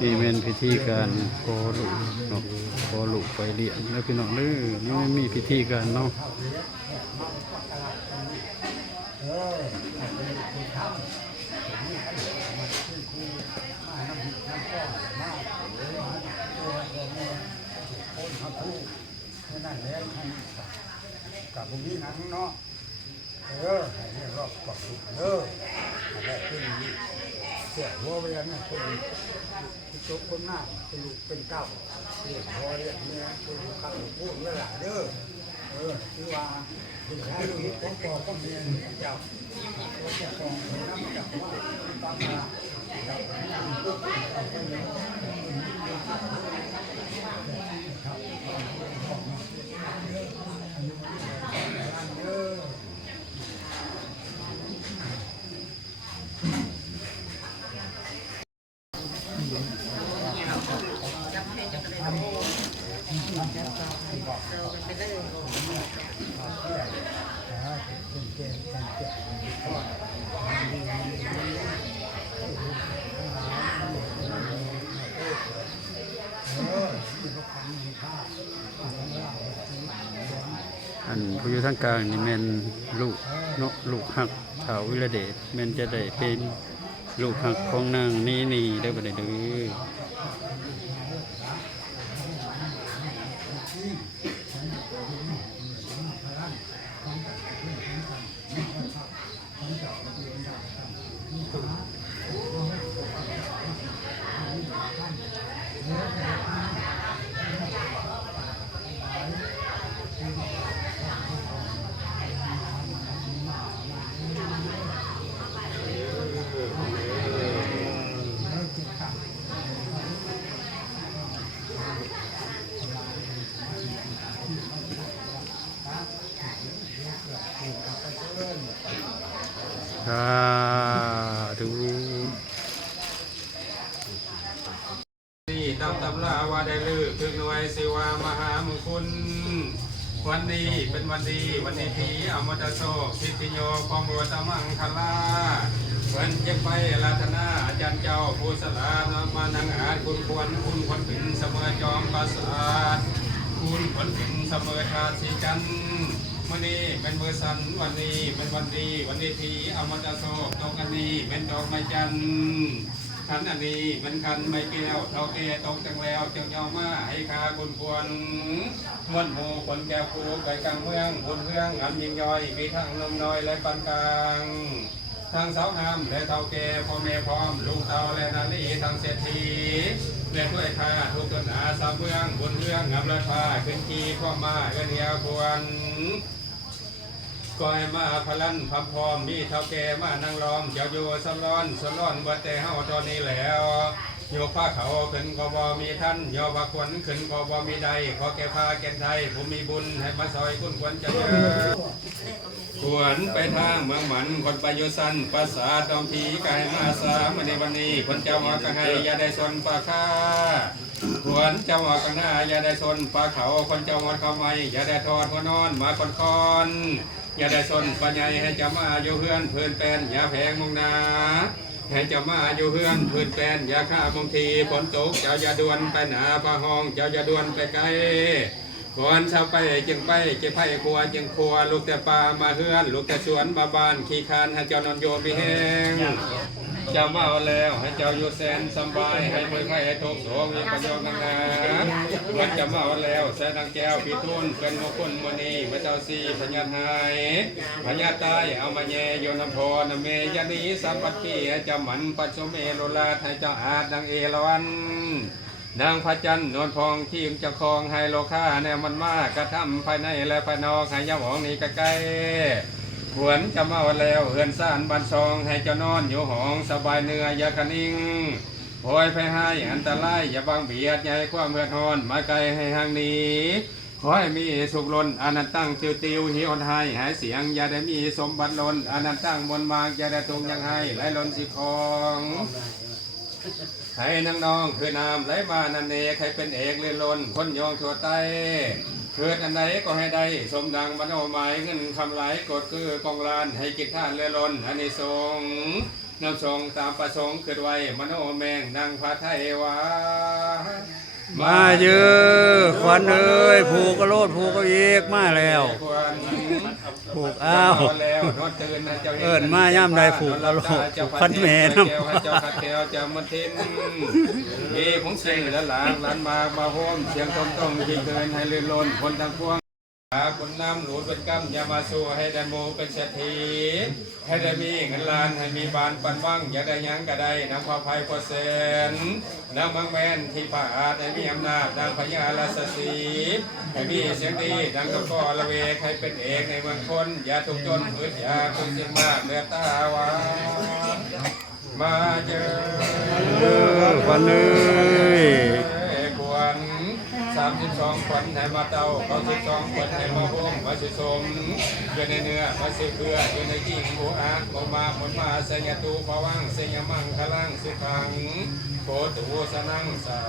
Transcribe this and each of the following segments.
นี่เป็นพิธีการโกลุเนาะโกลุไปเลี้ยงแล้วพี่น้องเด้อไม่มีพิธีการเนาะนั่นแหละกับพวกนี้นั้นเนาะเออให้เรียกรอบกอบถูกเออ แล้วเป็นเสียหัวเรียนนะเป็นจบคนหน้าเป็นลูกเป็นเก้าเรียกพอเรียกเนี่ยเป็นข้าวพูดเวลาเด้อเออที่ว่าเป็นชาลูกของพ่อของเมียเจ้าก็จะคองน้ำจากว่าตามมาเอ อันผู้อยู่ทางกลางนี่แม่นลูกเนาะลูกหักเถาวิรเดชแม่นจะได้เป็นลูกหักของนางนี่นี่ได้บ่ได้เด้อ สาธุนี่ตำตำลาวาได้ลือคือหน่วยสิวามหามงคลวันนี้เป็นวันดี วันนี้ทีอมตะโชคสิทธิโยพองบัวตะมังคลาวันจะไปลาธนาอาจารย์เจ้าผู้สลานมานังอาจคุณควรคุณควรถึงเสมอจอมปราสาทคุณควรถึงเสมอทาสีกัน นนี้เป็นเบอร์สันวันนี้เป็นวันดี วันนี้ทีอมตะโชคตรงอันนี้เป็นดอกไม้จันทร์ขันอันนี้มันขันไม่แก้วเท่าแก่ตกจังแล้วจ้าเจ้ามาให้คาคุณควรมวนหมูคนแก้วคูไก่กลางเมืองบนเมืองอันยิงย่อย มีทั้งนมน้อยและปานกลางทางสาวงามและเท่าแก่พ่อแม่พร้อม ลูกเต่าและนาลีทางเศรษฐี และด้วยค่าทุกตนาสามเมืองบนเมืองงามราคาขึ้นขีพ่อมาเอื้อนเฮียควรก้อยมาพลันพัมพร้อมมีเท่าแก่มานั่งล้อมเจ้าอยู่สำร้อนสำร้อนบัดแต่เฮาตอนนี้แล้ว โยกผ้าเขาขึ้นก็บ่มีท่านโยกผ้าขวัญขึ้นก็บ่มีใดขอแก่ผ้าแก่นไทยผมมีบุญให้มาซอยคุณควรจะเยอควรไปทางเมืองหมันคนไปโยสันภาษาตอมผีกายมาสามในวันนี้คนเจ้ามาก็ให้ยาได้สนปาค่าควรเจ้ามากังหน้ายาได้สนปาเขาคนเจ้าวัดเขาไม่ยาได้ทอดหัวนอนมาคอนคอนยาได้สนปัญญาให้จะมาอยู่เฮือนเพื่อนแปนยาแพงมงนา ให้เจะมาอยู่เฮือนพื้นแปนอย่าฆ่ามงทีฝนตกเจ้าอย่าดวนไปหนาพระห้องเจ้าอย่าดวนไปไกลก่อนเช้าไปจึงไปเจ็บไผ่ครัวจึงครัวลูกแต่ปลามาเฮือน ลูกแต่สวนมาบ้านขี้คานให้เจ้านอนโยมีแห้ง เจ้ามาเอาแล้ว ให้เจ้าอยู่แสนสบายให้มือไข่ให้ทุกโสมีประโยชน์นังนามันจะมาเอาแล้วใส่นางแก้วพี่ทุนเป็นมงคลมณีพระเจ้าสีพญาไทยพญาตายเอามาแย่โยนพรเมยนีสัมปัตขีให้เจ้าหมันปัจจุเมโลลาให้เจ้าอาดังเอราวัน นางพระจันทร์นวลพองทีมจะคองให้โลค่าแนวมันมากกระทำภายในและภายนอกให้ยาหองนี่ใกล้ ขวนจะมาแล้วเฮือนซ่านบันซองให้เจ้านอนอยู่ห้องสบายเนื้อยาคะนิ่งโอยไปให้อันตรายอย่าบังเบียดอย่าให้ความเมื่อดฮอนมาไกลให้ห่างนี้ขอให้มีสุขลนอนันตั้งติวติวหิวหายหายเสียง อย่าได้มีสมบัติลนอนันตั้งมนมากอย่าได้ทงยังให้ไหลล้นสิของให้นางน้องคือน้ำไหลมานันเอกให้เป็นเอกเลื่อนลนคนยองทั่วไต เกิดอันใดก็ให้ได้ สมดังบรรโนหมายเงินคำไหลกดคือกองลาน ให้กิจท่านเลื่อนลนอันในทรงน้ำทรงตามประสงค์เกิดไว้มโนแมงนางพระไทยวามาเยอะควันเอ้ยผูกกระโลดผูกก็อีกมาแล้ว ผูกอ้าวนอนแล้วนอนตื่นนะเจ้าห็เอิ้นมาย่ำใดผูกกะโหลกเจ้าพันแม่นำ เจ้าเจ้าขัดแก้วเจ้ามันเทนเอของเสียงและหลานหลานมามาโฮมเสียงต้มต้มที่เกินให้ลื่นล้นคนทั้งพวง หาคนน้ำหลูเป็นกำอย่ามาสูให้ได้โมเป็นเศรษฐีให้ได้มีเงินล้านให้มีบานปันว่างอย่าได้ยังก็ได้นำพระภัยพอเซนนำมังแมนที่ป่าอาจให้มีอำนาจดังพญาลาสสีให้มีเสียงดีดังตะกอละเวกให้เป็นเอกในเมืองคนอย่าทุกจนพืชอย่าทุกจริงมากเลือตาวามาเจอวันเอ้ยควรสามสิบสองคนให้มาเตาเขาสิบสองคนให้มาห่มมาสิสมอยู่ในเนื้อมาสิเพื่ออยู่ในกิ่งหัวอาโมมาผลมาเสยตูภวังเสยมังคลังสุขังโคตูสนังสา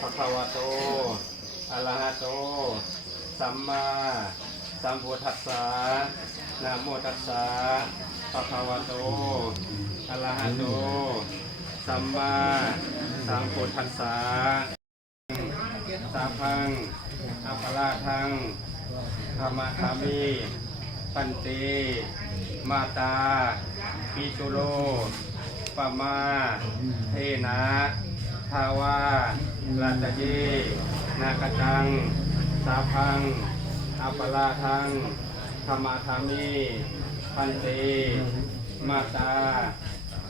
ภะคะวะโตอะระหะโต สัมมาสัมพุทธัสสะนะโมตัสสะภะคะวะโตอะระหะโต สัมมาสัมพุทธัสสะสาพังอัปปลาทังธรรมะธามีปันติมาตาปิจุโลปมาเทนะทาวาราตเยนากตัง สาพังอัปปลาทังธรรมะธามีปันติมาตา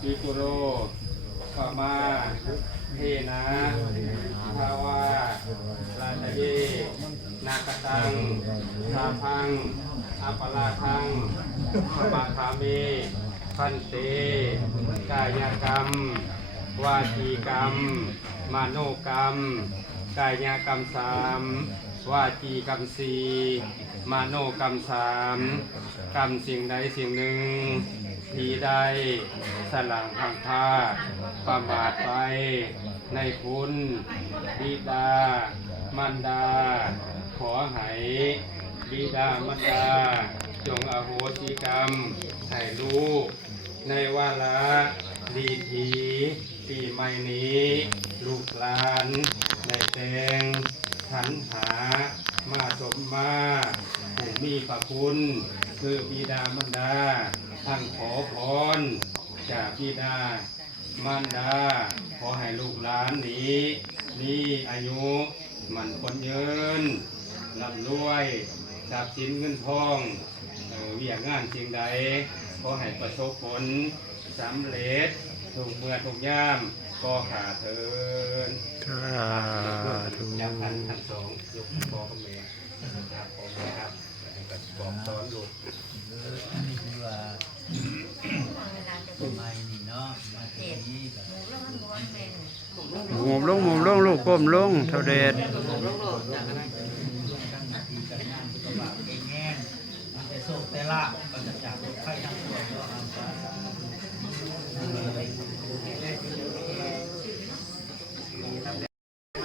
ปิจุโล ปมาเทนะภาวาราชเยนาคตังสาพังอัปปลาทังสมาคามีพันเตกายกรรม วาจีกรรม มโนกรรม กายกรรมสามวาจีกรรมสี่มโนกรรมสามกรรมสิ่งใดสิ่งหนึ่ง ทีได้สลังพังพาดประมาทไป ในคุณบิดามารดา ขอให้บิดามารดา จงอโหสิกรรมให้ลูก ในวาระดีทีปีใหม่นี้ ลูกหลานในแตงขันหา มาสมมาผู้มีพระคุณ คือบิดามารดา ท่านขอพรจากบิดามารดา ขอให้ลูกหลานนี้มีอายุ มันคนยืนร่ำรวยทรัพย์สินเงินทองเอ่อเวียกงานสิ่งใด ขอให้ประสบผลสำเร็จถูกเมื่อถูกย่ามก็ขาเทินสาธุแล้วท่านทั้งสองยกพ่อกับแม่ครับผมนะครับก็บอกสอนลูก ทั้งตัวก็เอาไป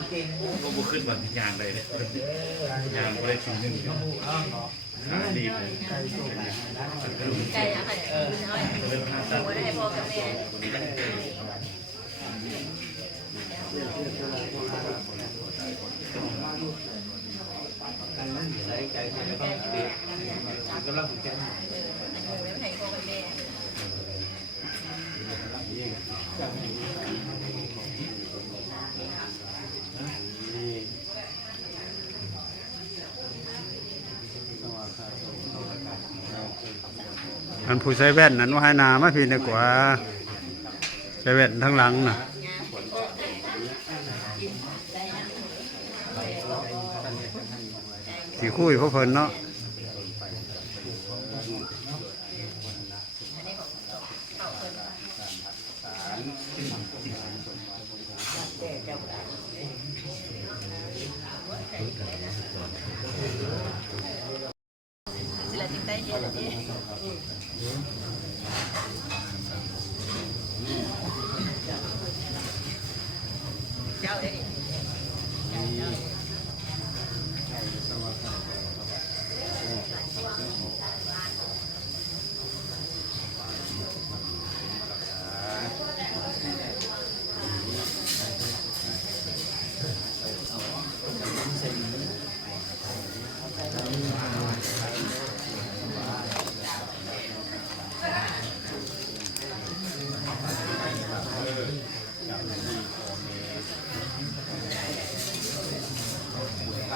เก่งก็บุขึ้นวันที่ยางเลยเนี่ยยางก็เลยชิ้นหนึ่งก็มูเอาขาดีเลยไก่อะค่ะน้อยหมูได้ให้พ่อกับแม่ ใจใจจะไม่ต้องเด็กกำลังฝึกแก่ไม่ให้พ่อกับแม่อันผู้ใส่แว่นนั้นว่าให้นามาพี่ดีกว่าใส่แว่นทั้งหลังน่ะ สีคุยเพราะเพิ่นเนาะสิละ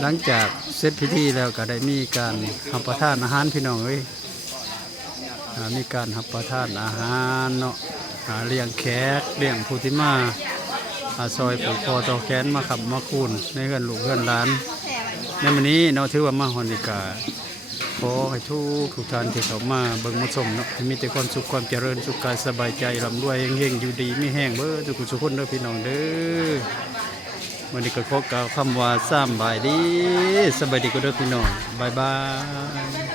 หลังจากเสร็จพิธีแล้วก็ได้มีการรับประทานอาหารพี่น้องเอ้ยมีการรับประทานอาหารเนาะเลี้ยงแขกเลี้ยงผู้ที่มาอาซอยผูกคอต่อแขนมาขับมาคูนในเพื่อนลูกเพื่อนหลาน ในวันนี้เนาะถือว่ามาฮอนิกาขอให้ทุกทุกท่านที่เขามาเบิ่งมาชมเนาะให้มีแต่ความสุขความเจริญสุขกายสบายใจร่ำรวยเฮงๆอยู่ดีไม่แห้งเบ้อทุกคนทุกคนเด้อพี่น้องเด้อ วันนี้ก็ขอกล่าวคำว่าสามบายดีสบายดีก็ด้อพี่น้องบายบาย